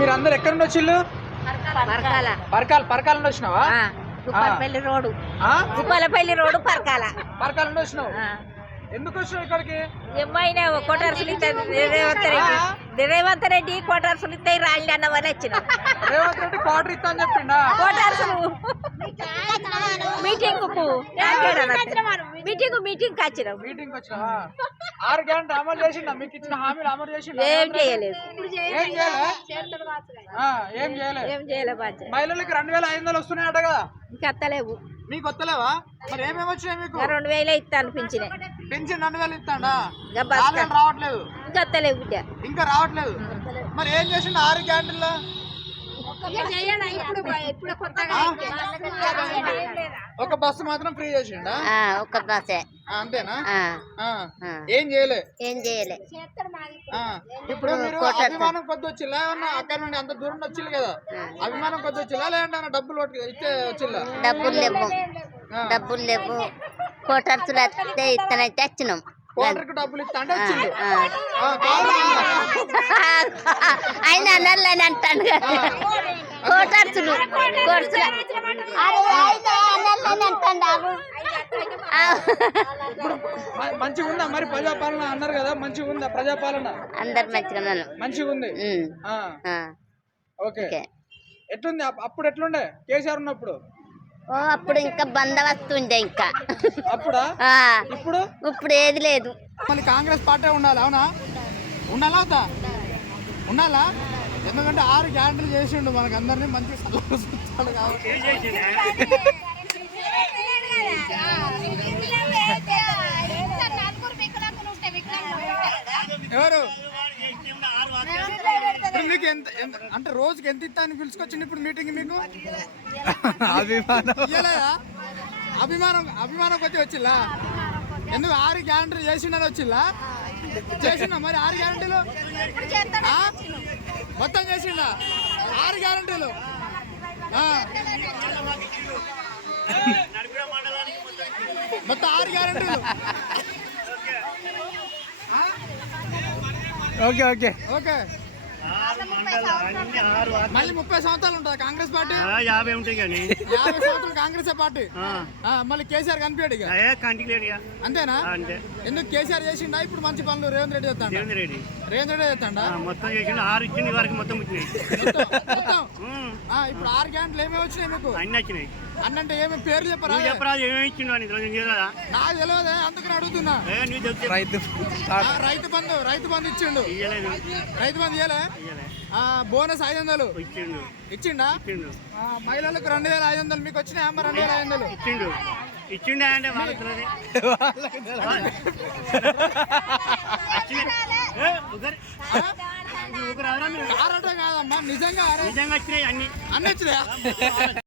మీరు అందరు ఎక్కడ నుండి వచ్చిళ్ళు? పరకాల నుండి వచ్చినావా? గుప్పలపల్లి రోడ్డు పరకాల నుండి వచ్చినావు. ఎందుకు వచ్చినావు ఇక్కడికి? ఏమైనా కోటార్సులు ఇస్తాయి రేవంత్ రెడ్డి కోటార్సులు ఇస్తాయి రాళ్ళు అన్న వల్ల వచ్చిన రేవంత్ రెడ్డి క్వార్టర్ ఇస్తా అని చెప్పిండా? కోటార్సులు మీటింగ్ వచ్చినాం. మీటింగ్ వచ్చినావా? 6 గంటలు అమలు చేసిండా? మీకు ఇచ్చిన హామీలు అమలు చేసిండా? ఏం చేయలేదు. ఏం చేయలేదు. మహిళలకు 2500 వస్తున్నాయటగా? ఇంకా వస్తలేవు. మీకు వస్తలేవా? మరి ఏమేమి వచ్చినాయి మీకు? 2000 ఇస్తాను పింఛన్ 2000 ఇస్తాడా? రావట్లేదు. ఇంకా వస్తలేవు బిడ్డ, ఇంకా రావట్లేదు. మరి ఏం చేసిండు 6 గంటల్లో? ఒక బస్సు మాత్రం ఫ్రీ చేసిండా? ఒక్క బస్సే. అంతేనా? ఏం చేయలే. ఇప్పుడు మీరు అభిమానం కొద్ది వచ్చిల్లా? అక్కడ నుండి అంత దూరం వచ్చిల్లు కదా, అభిమానం కొద్ది వచ్చిల్లా లేదంటే డబ్బులు ఇచ్చే వచ్చిల్లా? డబ్బులు లేవు. కోటర్సులు వస్తే ఇస్తానైతే వచ్చినాం. కోటర్కి డబ్బులు ఇస్తా అంటే వచ్చింది. ఆయన అన్నర్లని అంటాను కోటర్సులు మంచిగా ఉందా మరి ప్రజాపాలన అన్నారు కదా? మంచిగా ఉందా ప్రజాపాలన? అందరు మంచిగా ఉంది. ఓకే. ఎట్లుంది అప్పుడు? ఎట్లుండే కేసీఆర్ ఉన్నప్పుడు? అప్పుడు ఇంకా బందోబస్తు ఉండే. ఇంకా అప్పుడా? ఇప్పుడు ఏది లేదు. మళ్ళీ కాంగ్రెస్ పార్టీ ఉండాలి. అవునా? ఉండాలా? ఎందుకంటే 6 గ్యారెంటీలు చేసిండు మనకు అందరినీ మంచి సలహాలు సూచనలు కాబట్టి. ఎవరు ఇప్పుడు మీకు ఎంత అంటే రోజుకి ఎంత ఇస్తా అని పిలుచుకొచ్చింది ఇప్పుడు మీటింగ్? మీకు అభిమానం కొద్ది వచ్చిల్లా? ఎందుకు 6 గ్యారెంటీలు చేసిండని వచ్చిల్లా? చేసిండా మరి 6 గ్యారెంటీలు మొత్తం చేసిండా? 6 గ్యారెంటీలు మొత్తం 6 గ్యారెంటీలు. ఓకే. మళ్ళీ 30 సంవత్సరాలు ఉంటుంది కాంగ్రెస్ పార్టీ? 50 ఉంటాయి కానీ 50 సంవత్సరాలు కాంగ్రెస్ పార్టీ. మళ్ళీ కేసీఆర్ కనిపించాడు ఇక? అంతేనా? ఎందుకు కేసీఆర్ చేసిండా ఇప్పుడు మంచి పనులు? రేవంత్ రెడ్డి చేస్తాడు. రేవంత్ రెడ్డి చేస్తాడా? మొత్తం చేసిండు. 6 ఇచ్చింది వరకు మొత్తం వచ్చినాయి. ఇప్పుడు 6 గంటలు ఏమేమి వచ్చినాయి మీకు? అన్ని వచ్చినాయి. అన్నంటే ఏమేమి పేర్లు చెప్పరా? ఏమేమి ఇచ్చిండు అని నాకు తెలియదు, అందుకని అడుగుతున్నా. రైతు బంధు ఇచ్చిండు. రైతు బంధు ఇయ్యలే? బోనస్ 500 ఇచ్చిండా? మహిళలకు 2500. మీకు వచ్చినాయి అమ్మ 2500? ఇచ్చిండే అంటే కాదమ్మా, నిజంగా వచ్చినాయి. అన్ని వచ్చినాయా?